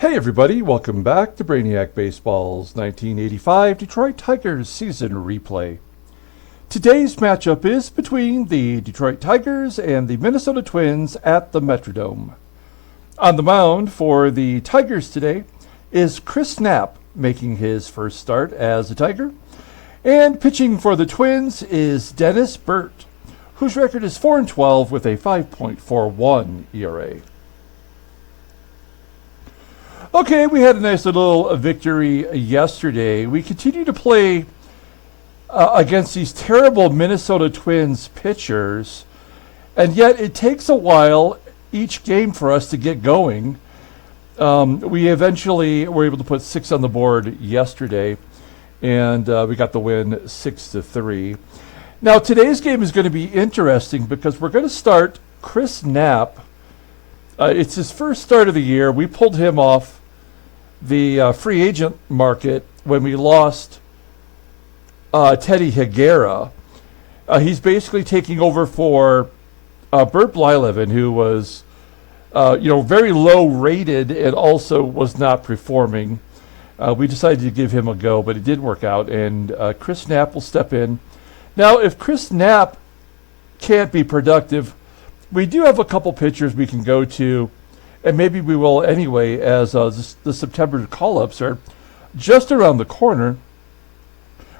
Hey everybody, welcome back to Brainiac Baseball's 1985 Detroit Tigers season replay. Today's matchup is between the Detroit Tigers and the Minnesota Twins at the Metrodome. On the mound for the Tigers today is Chris Knapp, making his first start as a Tiger. And pitching for the Twins is Dennis Burtt, whose record is 4-12 with a 5.41 ERA. Okay, we had a nice little victory yesterday. We continue to play against these terrible Minnesota Twins pitchers, and yet it takes a while each game for us to get going. We eventually were able to put 6 on the board yesterday, and we got the win 6-3. Now today's game is going to be interesting because we're going to start Chris Knapp. It's his first start of the year. We pulled him off the free agent market when we lost Teddy Higuera. He's basically taking over for Burtt who was very low rated and also was not performing. We decided to give him a go, but it didn't work out, and Chris Knapp will step in. Now, if Chris Knapp can't be productive, we do have a couple pitchers we can go to, and maybe we will anyway, as the September call-ups are just around the corner.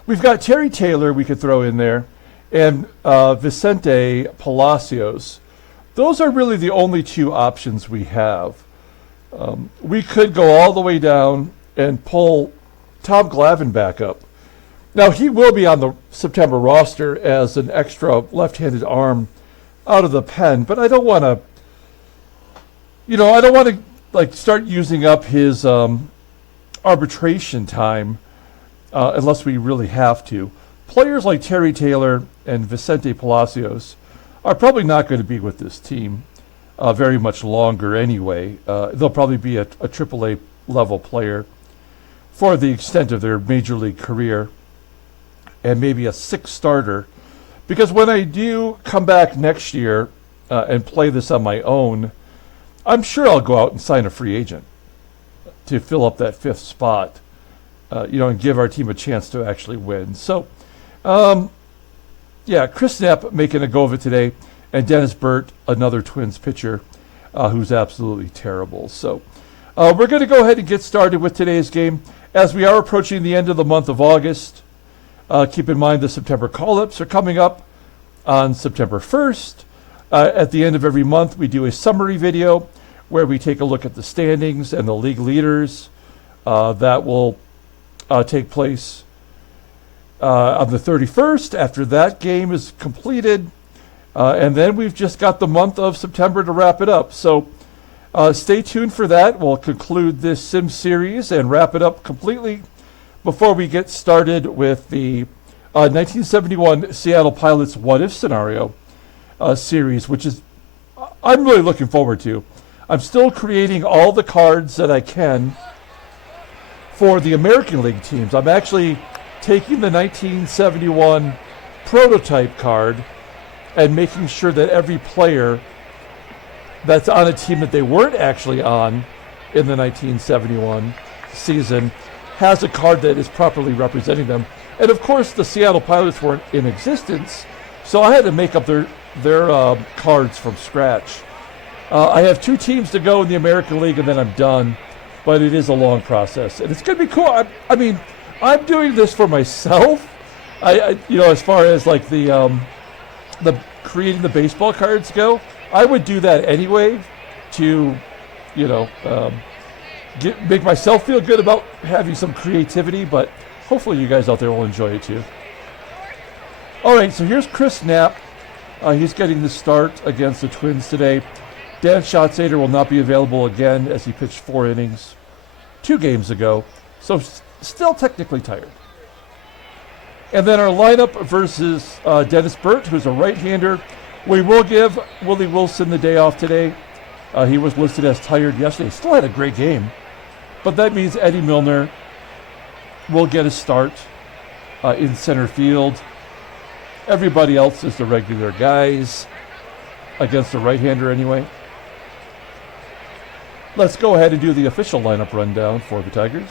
We've got Terry Taylor we could throw in there, and Vicente Palacios. Those are really the only two options we have. We could go all the way down and pull Tom Glavine back up. Now, he will be on the September roster as an extra left-handed arm out of the pen, but I don't want to, start using up his arbitration time unless we really have to. Players like Terry Taylor and Vicente Palacios are probably not going to be with this team very much longer anyway. They'll probably be a AAA level player for the extent of their major league career, and maybe a 6th starter. Because when I do come back next year and play this on my own, I'm sure I'll go out and sign a free agent to fill up that 5th spot, and give our team a chance to actually win. So, Chris Knapp making a go of it today, and Dennis Burtt, another Twins pitcher who's absolutely terrible. So, we're going to go ahead and get started with today's game. As we are approaching the end of the month of August, keep in mind the September call-ups are coming up on September 1st. At the end of every month, we do a summary video where we take a look at the standings and the league leaders. That will take place on the 31st after that game is completed. And then we've just got the month of September to wrap it up. So stay tuned for that. We'll conclude this sim series and wrap it up completely before we get started with the 1971 Seattle Pilots What If Scenario series, which is I'm really looking forward to. I'm still creating all the cards that I can for the American League teams. I'm actually taking the 1971 prototype card and making sure that every player that's on a team that they weren't actually on in the 1971 season has a card that is properly representing them. And of course, the Seattle Pilots weren't in existence, so I had to make up their cards from scratch. I have 2 teams to go in the American League, and then I'm done. But it is a long process, and it's going to be cool. I'm doing this for myself. As far as like the creating the baseball cards go, I would do that anyway to, make myself feel good about having some creativity, but hopefully you guys out there will enjoy it too. All right, so here's Chris Knapp. He's getting the start against the Twins today. Dan Schatzeder will not be available again as he pitched 4 innings 2 games ago, so still technically tired. And then our lineup versus Dennis Burtt, who's a right-hander. We will give Willie Wilson the day off today. He was listed as tired yesterday. Still had a great game. But that means Eddie Milner will get a start in center field. Everybody else is the regular guys against the right-hander anyway. let's go ahead and do the official lineup rundown for the Tigers.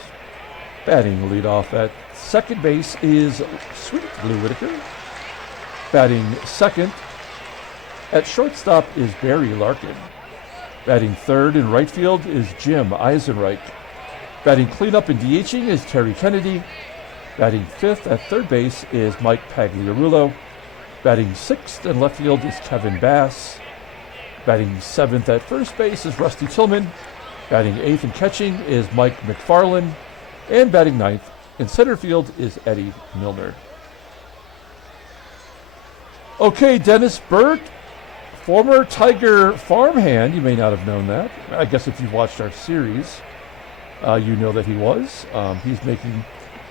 Batting leadoff at second base is Sweet Blue Whitaker. Batting second at shortstop is Barry Larkin. Batting third in right field is Jim Eisenreich. Batting cleanup and DHing is Terry Kennedy. Batting fifth at third base is Mike Pagliarulo. Batting sixth in left field is Kevin Bass. Batting seventh at first base is Rusty Tillman. Batting eighth and catching is Mike MacFarlane. And batting ninth in center field is Eddie Milner. Okay, Dennis Burtt, former Tiger farmhand. You may not have known that. I guess if you've watched our series, you know that he was. He's making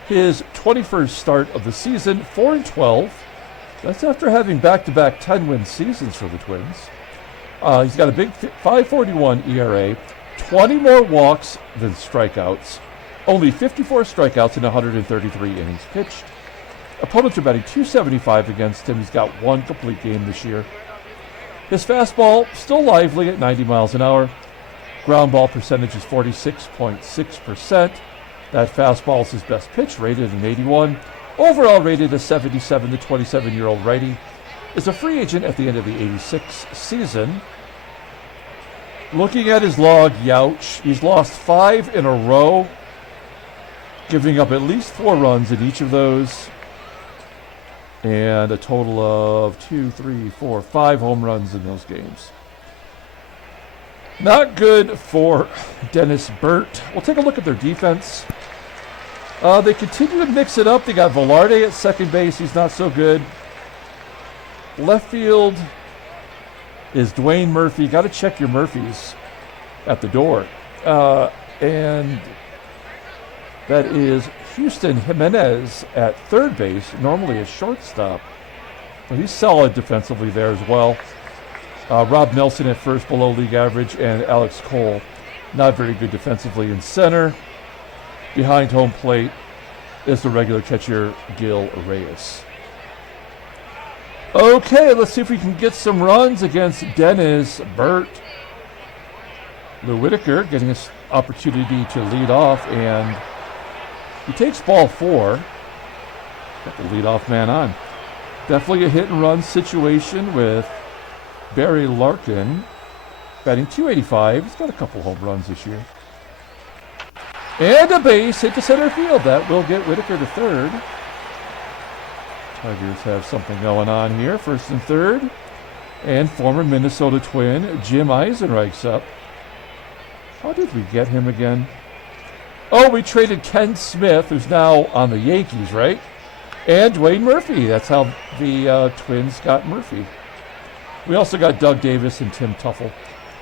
his 21st start of the season, 4-12. That's after having back-to-back 10-win seasons for the Twins. He's got a big 5.41 ERA, 20 more walks than strikeouts, only 54 strikeouts in 133 innings pitched. Opponents are batting .275 against him. He's got one complete game this year. His fastball still lively at 90 miles an hour. Ground ball percentage is 46.6%. That fastball is his best pitch, rated an 81. Overall rated a 77. The 27-year-old righty is a free agent at the end of the 86 season. Looking at his log, youch. He's lost 5 in a row, giving up at least 4 runs in each of those. And a total of 5 home runs in those games. Not good for Dennis Burtt. We'll take a look at their defense. They continue to mix it up. They got Velarde at second base. He's not so good. Left field is Dwayne Murphy. Got to check your Murphys at the door. And that is Houston Jimenez at third base, normally a shortstop. But he's solid defensively there as well. Rob Nelson at first, below league average, and Alex Cole, not very good defensively in center. Behind home plate is the regular catcher, Gil Reyes. Okay, let's see if we can get some runs against Dennis Burtt. Lou Whitaker getting this opportunity to lead off, and he takes ball 4. Got the leadoff man on. Definitely a hit and run situation with Barry Larkin, batting .285. He's got a couple home runs this year. And a base hit to center field. That will get Whitaker to third. Tigers have something going on here. First and third. And former Minnesota Twin Jim Eisenreich's up. How did we get him again? Oh, we traded Ken Smith, who's now on the Yankees, right? And Dwayne Murphy. That's how the Twins got Murphy. We also got Doug Davis and Tim Tuffle.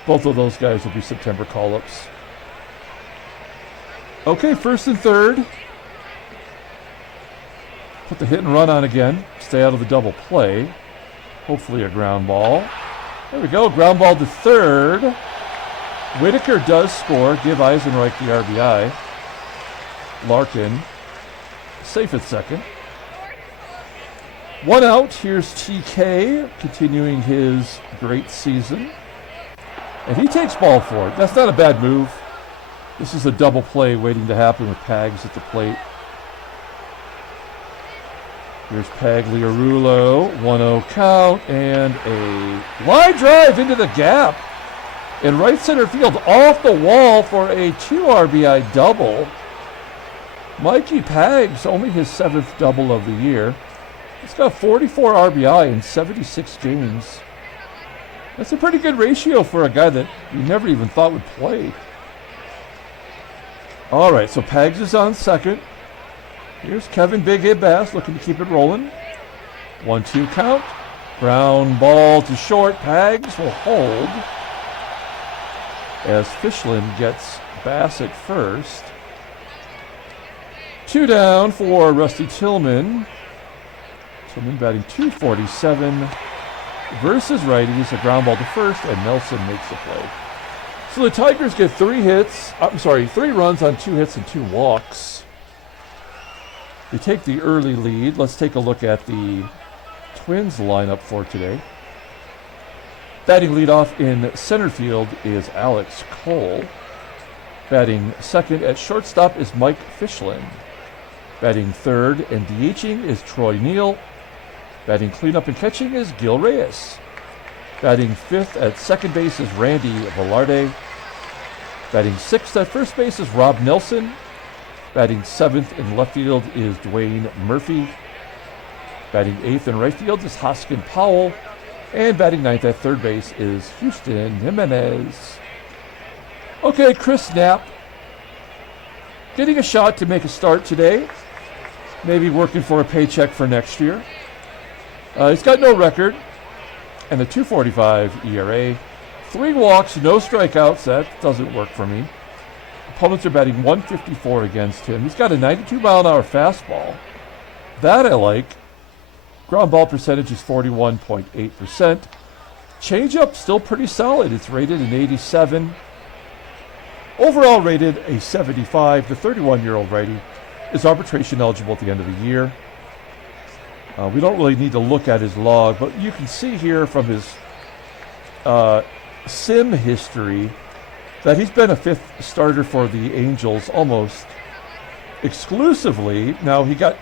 Both of those guys will be September call-ups. Okay, first and third. Put the hit and run on again. Stay out of the double play. Hopefully a ground ball. There we go, ground ball to third. Whitaker does score. Give Eisenreich the RBI. Larkin safe at second. One out. Here's TK continuing his great season. And he takes ball 4. That's not a bad move. This is a double play waiting to happen with Pags at the plate. Here's Pagliarulo. 1-0 count. And a line drive into the gap. In right center field, off the wall for a 2 RBI double. Mikey Pags, only his 7th double of the year. He's got 44 RBI in 76 games. That's a pretty good ratio for a guy that you never even thought would play. All right, so Pags is on second. Here's Kevin Big Hit Bass looking to keep it rolling. 1-2 count. Ground ball to short. Pags will hold as FISCHLIN gets Bass at first. 2 down for Rusty Tillman. Tillman batting .247 versus righties. A ground ball to first, and Nelson makes the play. So the Tigers get 3 runs on 2 hits and 2 walks. They take the early lead. Let's take a look at the Twins lineup for today. Batting leadoff in center field is Alex Cole. Batting second at shortstop is Mike FISCHLIN. Batting third and DHing is Troy NEEL. Batting cleanup and catching is Gil Reyes. Batting fifth at second base is Randy Velarde. Batting sixth at first base is Rob Nelson. Batting seventh in left field is Dwayne Murphy. Batting eighth in right field is Hosken Powell. And batting ninth at third base is Houston Jimenez. Okay, Chris Knapp getting a shot to make a start today. Maybe working for a paycheck for next year. He's got no record and a 2.45 ERA. 3 walks, no strikeouts. That doesn't work for me. Opponents are batting 154 against him. He's got a 92-mile-an-hour fastball. That I like. Ground ball percentage is 41.8%. Changeup still pretty solid. It's rated an 87. Overall rated a 75. The 31-year-old righty is arbitration eligible at the end of the year. We don't really need to look at his log, but you can see here from his sim history that he's been a fifth starter for the Angels almost exclusively. Now, he got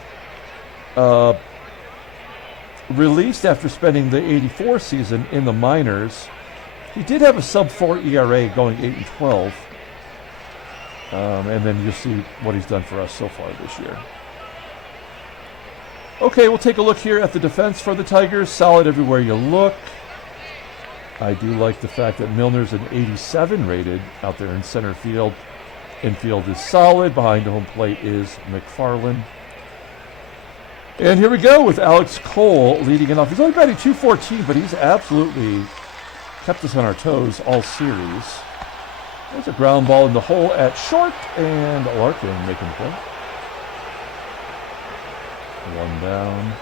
released after spending the 84 season in the minors. He did have a sub-4 ERA going 8-12. And then you'll see what he's done for us so far this year. Okay, we'll take a look here at the defense for the Tigers. Solid everywhere you look. I do like the fact that Milner's an 87 rated out there in center field. Infield is solid. Behind the home plate is MacFarlane. And here we go with Alex Cole leading it off. He's only batting .214, but he's absolutely kept us on our toes all series. There's a ground ball in the hole at short, and Larkin making the play. 1 down.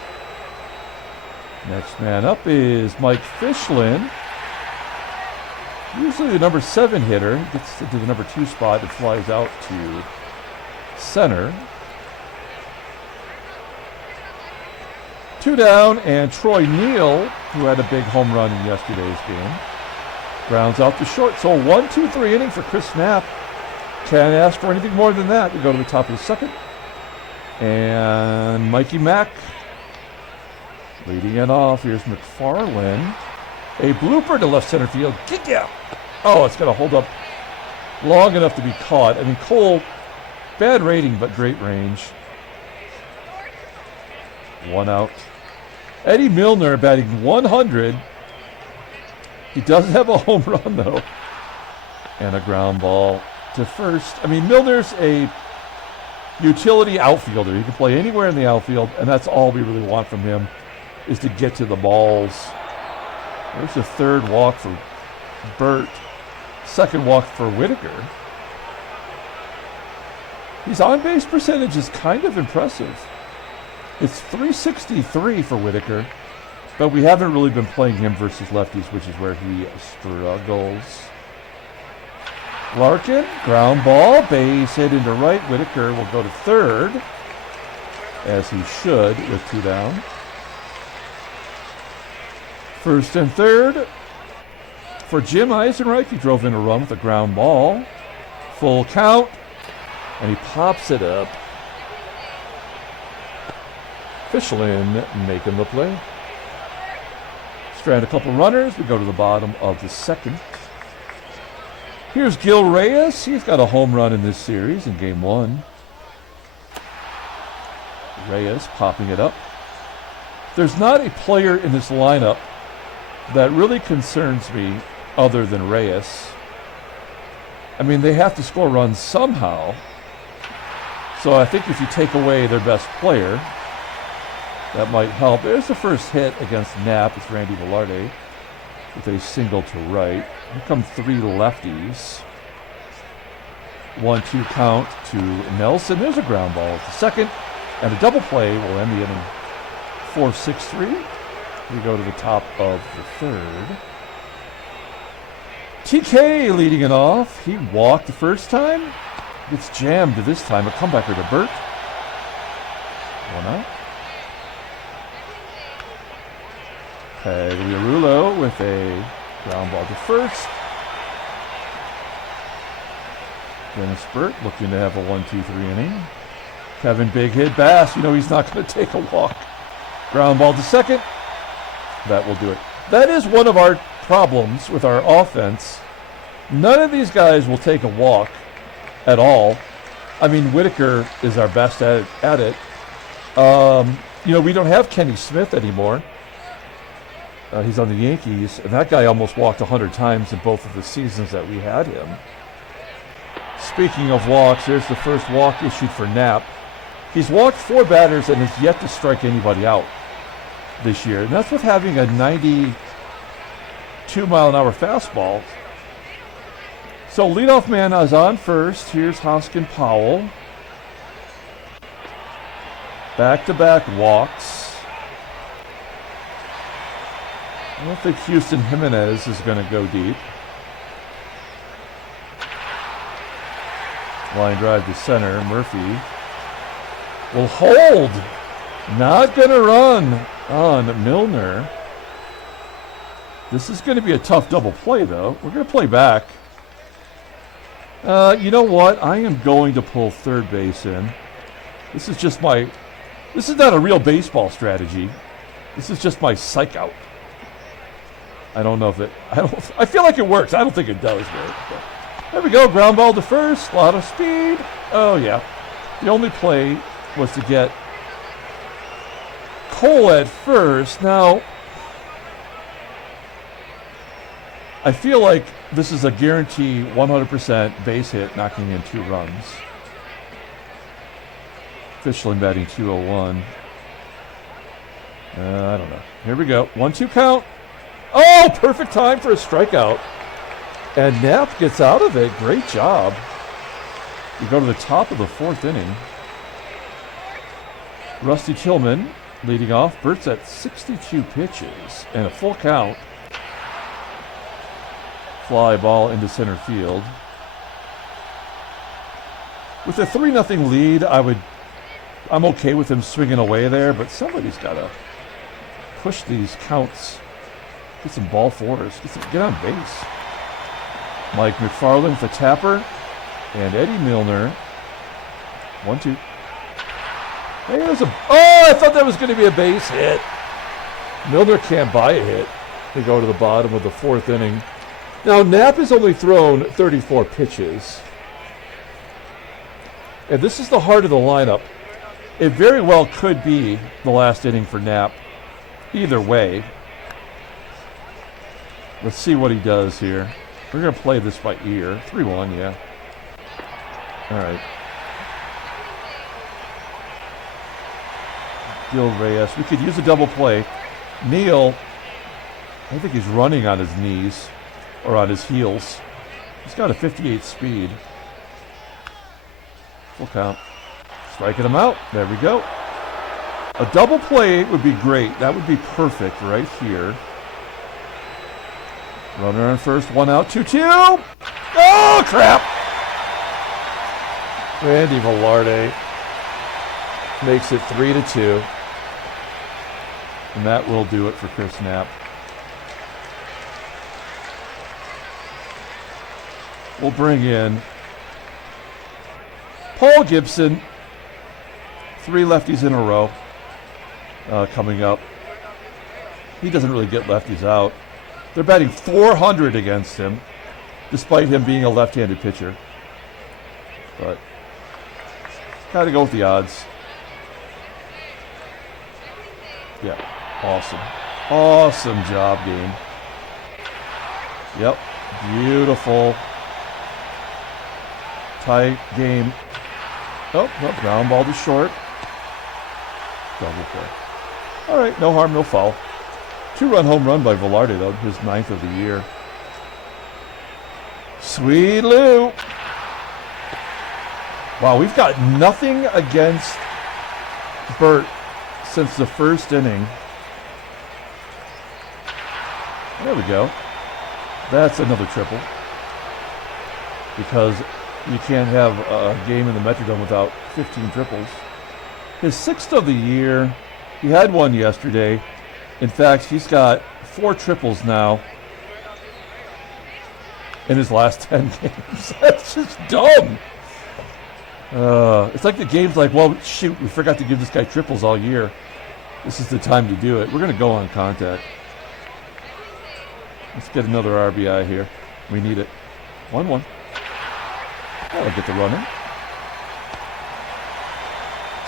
Next man up is Mike FISCHLIN. Usually the number 7 hitter. Gets to the number 2 spot and flies out to center. 2 down, and Troy NEEL, who had a big home run in yesterday's game, grounds out to short. So 1-2-3 inning for Chris Knapp. Can't ask for anything more than that. We go to the top of the second. And Mikey Mack leading it off. Here's MacFarlane. A blooper to left center field. Get down. Oh, it's going to hold up long enough to be caught. I mean, Cole, bad rating, but great range. 1 out. Eddie Milner batting 100. He does have a home run, though. And a ground ball to first. I mean, Milner's a utility outfielder. He can play anywhere in the outfield, and that's all we really want from him, is to get to the balls. There's the third walk for Burtt. Second walk for Whitaker. His on-base percentage is kind of impressive. It's .363 for Whitaker, but we haven't really been playing him versus lefties, which is where he struggles. Larkin, ground ball, base hit into right. Whitaker will go to third, as he should, with 2 down. First and third for Jim EISENREICH. He drove in a run with a ground ball. Full count, and he pops it up. FISCHLIN making the play. Strand a couple runners. We go to the bottom of the second. Here's Gil Reyes. He's got a home run in this series in game 1. Reyes popping it up. There's not a player in this lineup that really concerns me other than Reyes. I mean, they have to score runs somehow. So I think if you take away their best player, that might help. There's the first hit against Knapp. It's Randy Velarde with a single to right. Here come 3 lefties. 1-2 count to Nelson. There's a ground ball at the second. And a double play will end the inning. 4-6-3. We go to the top of the third. TK leading it off. He walked the first time. Gets jammed this time. A comebacker to Burtt. 1 out. Pagliarulo with a ground ball to first. Dennis Burtt looking to have a 1-2-3 inning. Kevin big hit. Bass, you know he's not going to take a walk. Ground ball to second. That will do it. That is one of our problems with our offense. None of these guys will take a walk at all. I mean, Whitaker is our best at it. You know, we don't have Kenny Smith anymore. He's on the Yankees, and that guy almost walked 100 times in both of the seasons that we had him. Speaking of walks, there's the first walk issued for Knapp. He's walked 4 batters and has yet to strike anybody out this year. And that's with having a 92-mile-an-hour fastball. So leadoff man is on first. Here's Hosken Powell. Back-to-back walks. I don't think Houston Jimenez is going to go deep. Line drive to center. Murphy will hold. Not going to run on Milner. This is going to be a tough double play, though. We're going to play back. You know what? I am going to pull third base in. This is just my... This is not a real baseball strategy. This is just my psych out. I don't know if it... I feel like it works. I don't think it does work. But there we go. Ground ball to first. A lot of speed. Oh, yeah. The only play was to get Cole at first. Now, I feel like this is a guarantee 100% base hit, knocking in 2 runs. FISCHLIN batting .201. I don't know. Here we go. 1-2 count. Oh, perfect time for a strikeout. And Knapp gets out of it. Great job. We go to the top of the 4th inning. Rusty Tillman leading off. Burt's at 62 pitches and a full count. Fly ball into center field. With a 3-0 lead, I'm okay with him swinging away there, but somebody's got to push these counts. Get some ball fours. Get on base. Mike McFarlane with a tapper. And Eddie Milner. 1-2. Hey, there's a... Oh, I thought that was going to be a base hit. Milner can't buy a hit. They go to the bottom of the 4th inning. Now, Knapp has only thrown 34 pitches. And this is the heart of the lineup. It very well could be the last inning for Knapp. Either way. Let's see what he does here. We're going to play this by ear. 3-1, yeah. All right. Gil Reyes. We could use a double play. NEEL, I think he's running on his knees or on his heels. He's got a 58 speed. Full count. Striking him out. There we go. A double play would be great. That would be perfect right here. Runner on first, 1 out, 2-2. Oh, crap! Randy Velarde makes it 3-2. And that will do it for Chris Knapp. We'll bring in Paul Gibson. 3 lefties in a row coming up. He doesn't really get lefties out. They're batting .400 against him, despite him being a left-handed pitcher. But got to go with the odds. Yeah, awesome. Awesome job, game. Yep, beautiful. Tight game. Oh, no, ground ball to short. Double play. All right, no harm, no foul. 2-run home run by Velarde, though, his 9th of the year. Sweet Lou. Wow, we've got nothing against Burtt since the 1st inning. There we go. That's another triple. Because you can't have a game in the Metrodome without 15 triples. His 6th of the year. He had one yesterday. In fact, he's got 4 triples now. in his last 10 games. That's just dumb. It's like the game's like, well, shoot, we forgot to give this guy triples all year. This is the time to do it. We're going to go on contact. Let's get another RBI here. We need it. 1-1. That'll get the run in.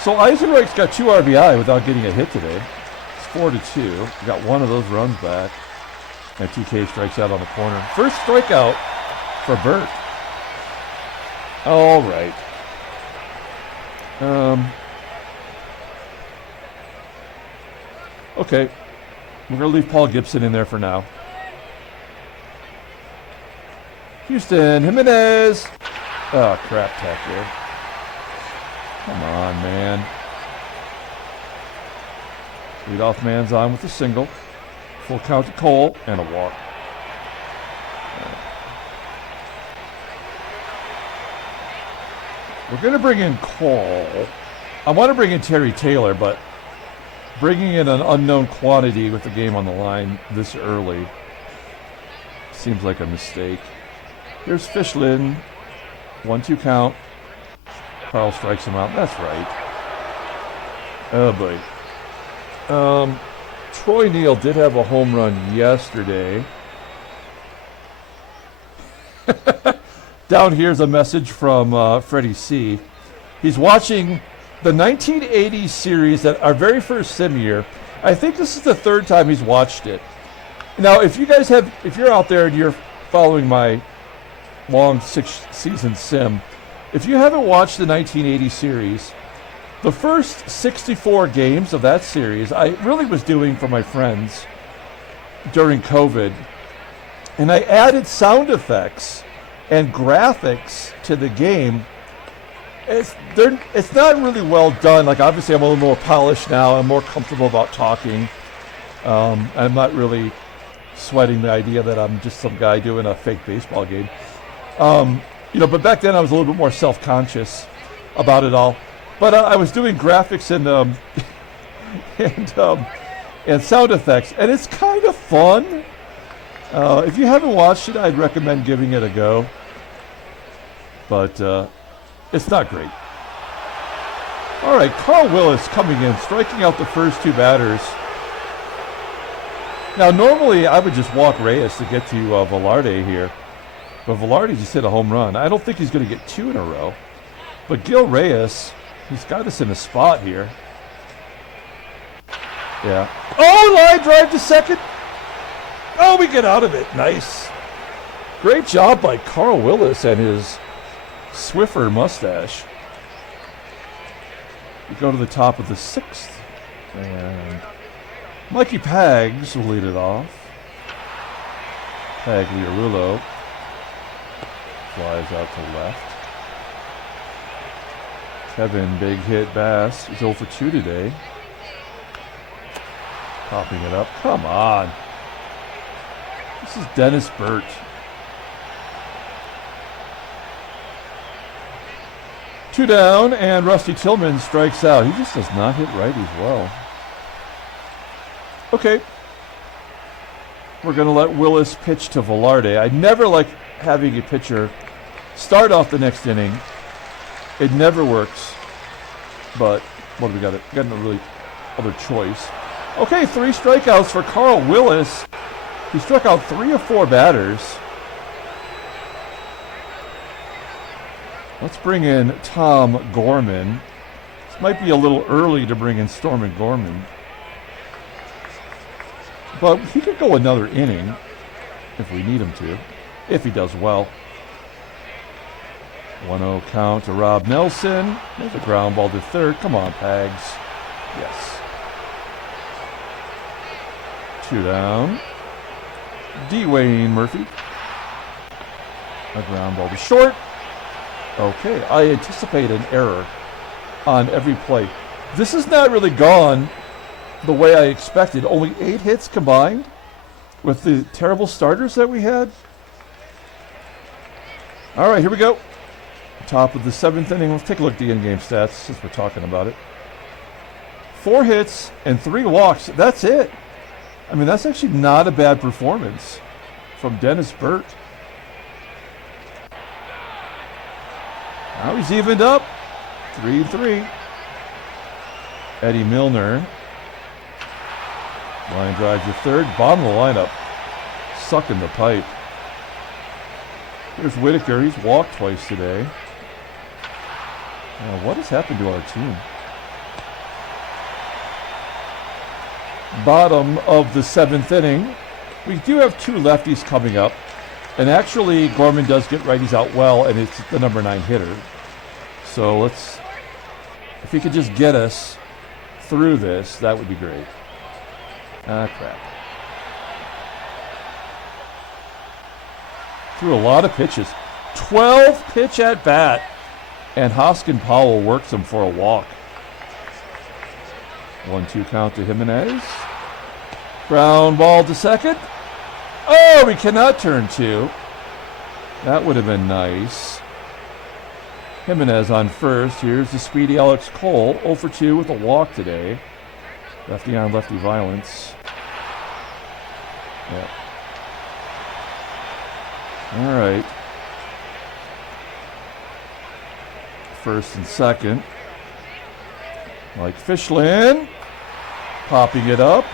So EISENREIch's got 2 RBI without getting a hit today. It's 4-2. We got one of those runs back. And TK strikes out on the corner. First strikeout for Burtt. All right. Okay. We're going to leave Paul Gibson in there for now. Houston, Jimenez. Oh, crap tackler. Come on, man. Leadoff man's on with a single. Full count to Cole and a walk. We're going to bring in Cole. I want to bring in Terry Taylor, but bringing in an unknown quantity with the game on the line this early seems like a mistake. Here's FISCHLIN. 1-2 count. Carl strikes him out. That's right. Oh, boy. Troy NEEL did have a home run yesterday. Down here's a message from Freddie C. He's watching the 1980 series at our very first sim year. I think this is the 3rd time he's watched it. Now, if you're out there and you're following my long 6-season sim, if you haven't watched the 1980 series, the first 64 games of that series I really was doing for my friends during COVID. And I added sound effects and graphics to the game. It's not really well done. Like, obviously I'm a little more polished now. I'm more comfortable about talking. I'm not really sweating the idea that I'm just some guy doing a fake baseball game. But back then I was a little bit more self-conscious about it all. But I was doing graphics and and sound effects, and it's kind of fun. If you haven't watched it, I'd recommend giving it a go. But it's not great. All right, Carl Willis coming in, striking out the first 2 batters. Now, normally I would just walk Reyes to get to Velarde here. But Velarde just hit a home run. I don't think he's going to get 2 in a row. But Gil Reyes, he's got us in a spot here. Yeah. Oh, line drive to second. Oh, we get out of it. Nice. Great job by Carl Willis and his Swiffer mustache. We go to the top of the 6th. And Mikey Pags will lead it off. Pagliarulo flies out to left. Kevin, big hit Bass. He's 0 for 2 today. Popping it up. Come on. This is Dennis Burtt. Two down, and Rusty Tillman strikes out. He just does not hit righties well. Okay. We're going to let Willis pitch to Velarde. I never like having a pitcher start off the next inning. It never works. But what do we got? We got no really other choice. Okay, 3 strikeouts for Carl Willis. He struck out 3 of 4 batters. Let's bring in Tom Gorman. This might be a little early to bring in Stormin Gorman. But he could go another inning if we need him to, if he does well. 1-0 count to Rob Nelson. There's a ground ball to third. Come on, Pags. Yes. 2 down. Dwayne Murphy. A ground ball to short. Okay, I anticipate an error on every play. This has not really gone the way I expected. Only 8 hits combined with the terrible starters that we had. All right, here we go. Top of the 7th inning. Let's take a look at the in-game stats since we're talking about it. 4 hits and 3 walks. That's it. I mean, that's actually not a bad performance from Dennis Burtt. Now he's evened up. 3-3. Eddie Milner. Line drive to third. Bottom of the lineup. Sucking the pipe. Here's Whitaker. He's walked twice today. What has happened to our team? Bottom of the 7th inning. We do have 2 lefties coming up. And actually, Gorman does get righties out well, and it's the number 9 hitter. So let's, if he could just get us through this, that would be great. Ah, crap. Threw a lot of pitches. 12 pitch at bat. And Hosken Powell works him for a walk. 1-2 count to Jimenez. Ground ball to second. Oh, we cannot turn 2. That would have been nice. Jimenez on first. Here's the speedy Alex Cole. 0 for 2 with a walk today. Lefty on lefty violence. Yeah. All right. First and second. Mike FISCHLIN. Popping it up.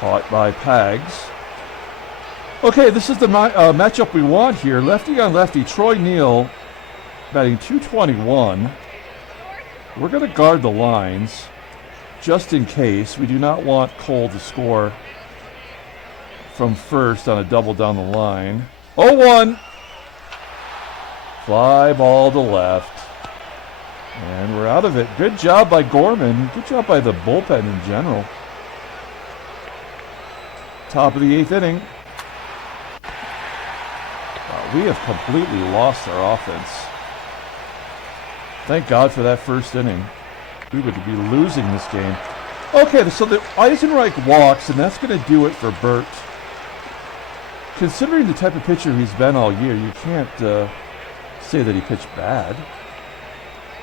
Caught by Pags. Okay, this is the matchup we want here. Lefty on lefty. Troy NEEL batting .221. We're going to guard the lines just in case. We do not want Cole to score from first on a double down the line. 0-1. Fly ball to left. And we're out of it. Good job by Gorman. Good job by the bullpen in general. Top of the 8th inning. Wow, we have completely lost our offense. Thank God for that first inning. We would be losing this game. Okay, so the EISENREICH walks, and that's going to do it for Burtt. Considering the type of pitcher he's been all year, you can't say that he pitched bad.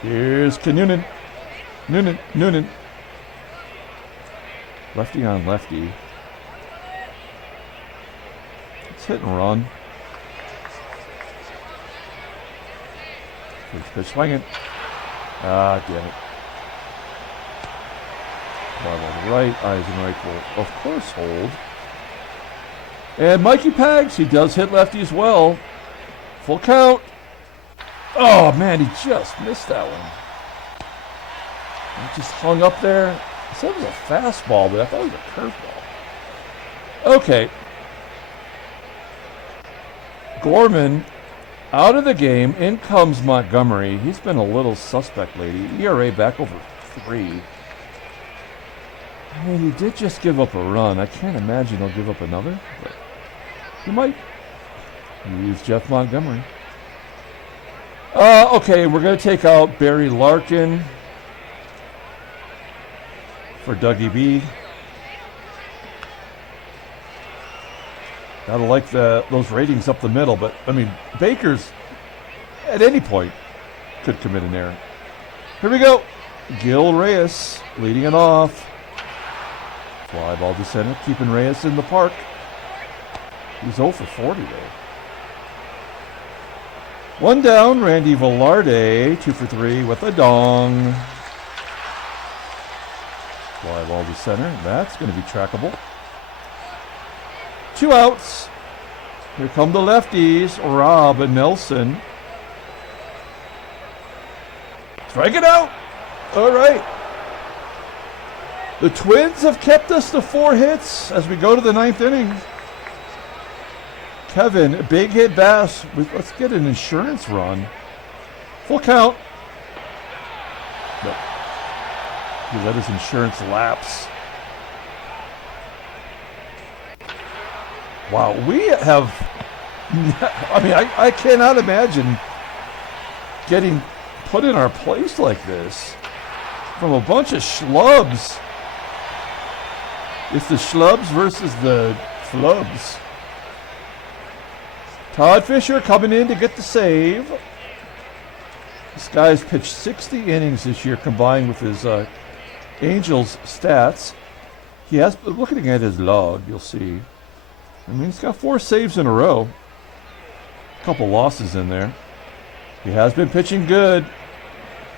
Here's Noonan. Noonan. Lefty on lefty. Let's hit and run. First pitch swinging. Ah, damn it. Ball on the right. EISENREICH will, of course, hold. And Mikey Pags, he does hit lefty as well. Full count. Oh, man, he just missed that one. He just hung up there. I said it was a fastball, but I thought it was a curveball. Okay. Gorman out of the game. In comes Montgomery. He's been a little suspect lately. ERA back over 3. I mean, he did just give up a run. I can't imagine he'll give up another, but he might. Use Jeff Montgomery. Okay, we're going to take out Barry Larkin for Dougie B. Gotta like those ratings up the middle, but, I mean, Baker's at any point could commit an error. Here we go. Gil Reyes leading it off. Fly ball to center, keeping Reyes in the park. He's 0 for 40 though. One down, Randy Velarde, 2 for 3 with a dong. Fly ball to center, that's going to be trackable. 2 outs. Here come the lefties, Rob and Nelson. Strike it out. All right. The Twins have kept us to 4 hits as we go to the 9th inning. Kevin, big hit Bass. Let's get an insurance run. Full count. But he let his insurance lapse. Wow, we have... I mean, I cannot imagine getting put in our place like this from a bunch of schlubs. It's the schlubs versus the flubs. Todd Fisher coming in to get the save. This guy's pitched 60 innings this year combined with his Angels stats. He has, looking at his log, you'll see. I mean, he's got 4 saves in a row. couple losses in there. He has been pitching good.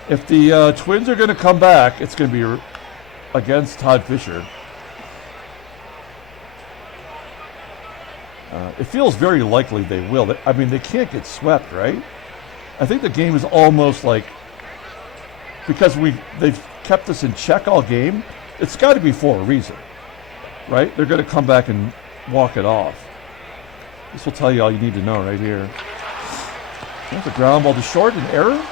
If the Twins are going to come back, it's going to be against Todd Fisher. It feels very likely they will. I mean, they can't get swept, right? I think the game is almost like, because they've kept us in check all game, it's got to be for a reason, right? They're going to come back and walk it off. This will tell you all you need to know right here. That's a ground ball to short, an error.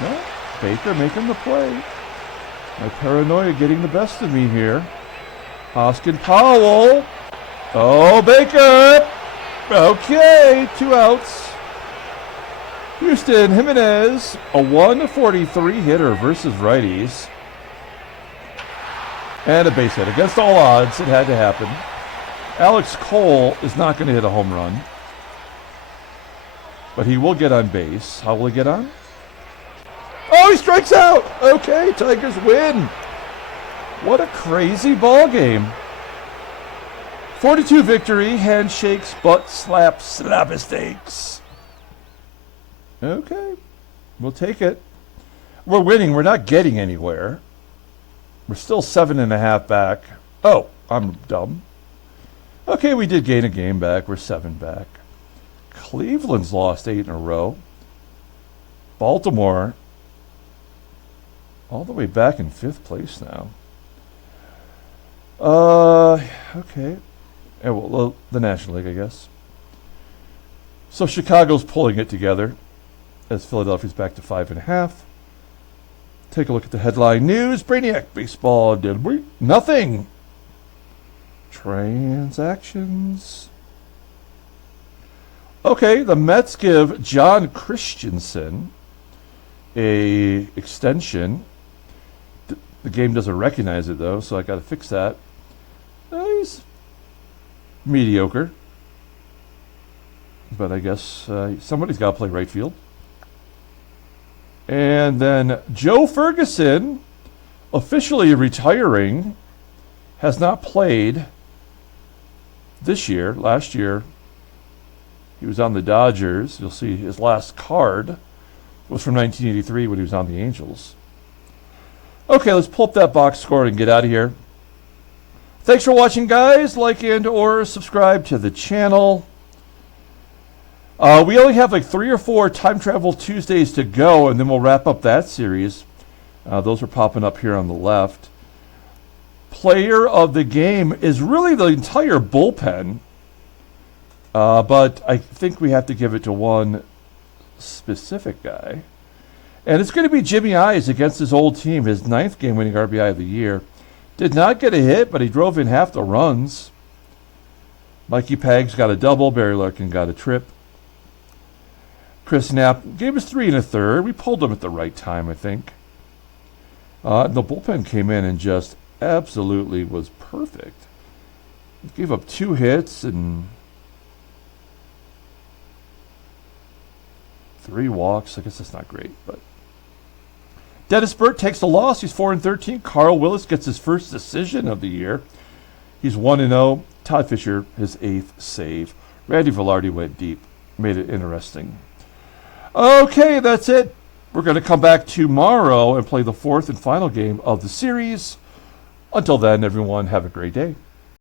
No, Baker making the play. My paranoia getting the best of me here. Hosken, Powell. Oh, Baker. Okay, 2 outs. Houston, Jimenez, a 143 hitter versus righties. And a base hit. Against all odds, it had to happen. Alex Cole is not going to hit a home run. But he will get on base. How will he get on? Oh, he strikes out! Okay, Tigers win. What a crazy ball game. 42 victory, handshakes, butt slaps, slapper steaks. Okay, we'll take it. We're winning. We're not getting anywhere. We're still 7.5 back. Oh, I'm dumb. Okay, we did gain a game back. We're 7 back. Cleveland's lost 8 in a row. Baltimore, all the way back in 5th place now. Okay. Yeah, well, the National League, I guess. So Chicago's pulling it together as Philadelphia's back to 5.5. Take a look at the headline news. Brainiac baseball did we? Nothing. Transactions. Okay, the Mets give John Christensen a extension. The game doesn't recognize it though, so I got to fix that. He's mediocre, but I guess somebody's got to play right field. And then Joe Ferguson, officially retiring, has not played this year. Last year, he was on the Dodgers. You'll see his last card was from 1983 when he was on the Angels. Okay, let's pull up that box score and get out of here. Thanks for watching, guys. Like and or subscribe to the channel. We only have like 3 or 4 Time Travel Tuesdays to go, and then we'll wrap up that series. Those are popping up here on the left. Player of the game is really the entire bullpen, but I think we have to give it to one specific guy. And it's going to be Jimmy Eyes against his old team, his 9th game-winning RBI of the year. Did not get a hit, but he drove in half the runs. Mikey Pags got a double. Barry Larkin got a trip. Chris Knapp gave us 3 1/3. We pulled him at the right time, I think. The bullpen came in and just absolutely was perfect. Gave up 2 hits and 3 walks. I guess that's not great, but Dennis Burtt takes the loss. He's 4-13. Carl Willis gets his first decision of the year. He's 1-0. Todd Fisher, his 8th save. Randy Velarde went deep. Made it interesting. Okay, that's it. We're going to come back tomorrow and play the 4th and final game of the series. Until then, everyone, have a great day.